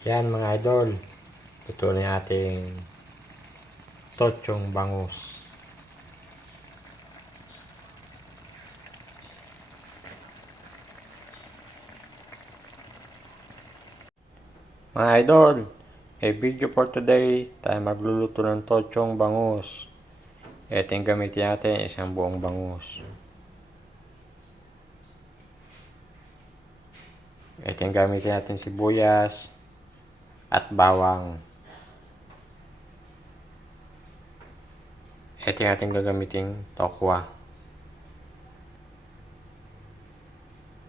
Yan mga idol, ito na yung ating tochong bangus. Mga idol, video for today, tayo magluluto ng tochong bangus. Ito yung gamitin natin, isang buong bangus. Ito yung gamitin natin sibuyas at bawang. Ito yung ating gagamiting tokwa.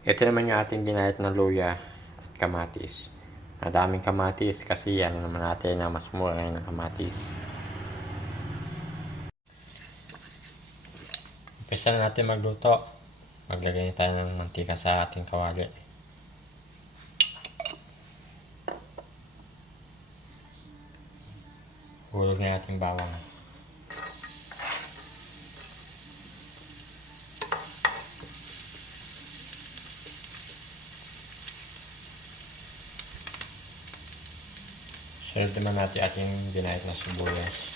Ito naman yung ating ginayat na luya at kamatis. Madaming kamatis kasi yan naman natin na mas mura ngayon ng kamatis. Umpisa na natin magluto. Maglagay tayo ng mantika sa ating kawali. Hulog na ating bawang. Sunod naman natin ating ginayat na sibuyas.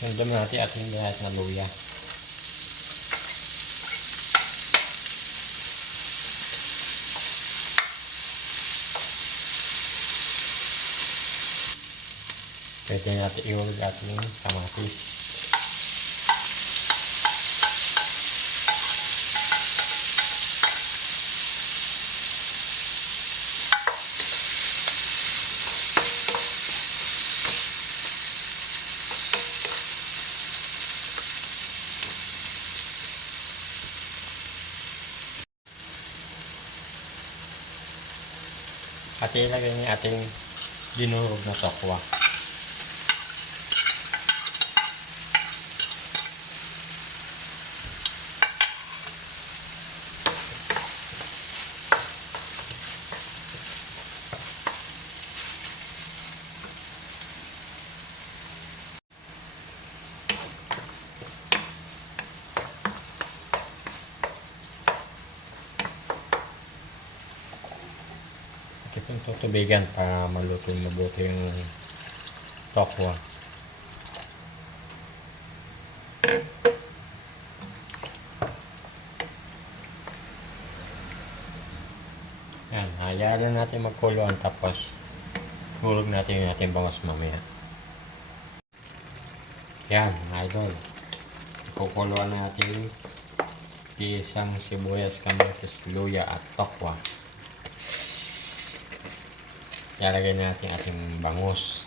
Sunod naman natin ating ginayat na luya. Pwede natin ihulog ating kamatis. At ilagay niya ating dinurog na tokwa. Ito pong tutubigan para maluto mabuti yung tokwa. Yan, hayaan natin magkuluan tapos hulog natin yung ating bangus mamaya. Yan, idol. Kukuluan natin isang sibuyas, kamatis, luya at tokwa. Ilalagay natin ating bangus.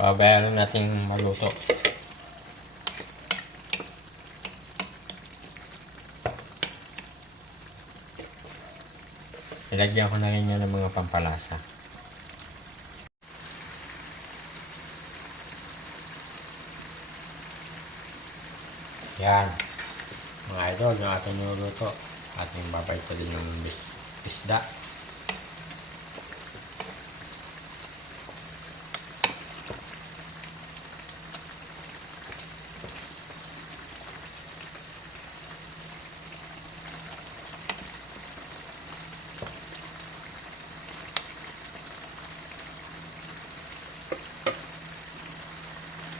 Pabayaan natin maluto. Ilagyan ko na rin yan ng mga pampalasa. Yan. Mga idol, yung ating niluluto. Ating babayta din yung isda.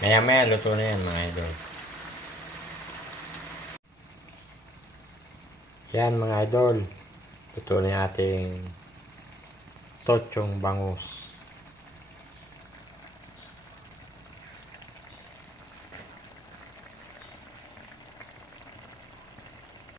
Maya-maya luto na yan mga idol. Yan mga idol. Luto na yung ating tochong bangus.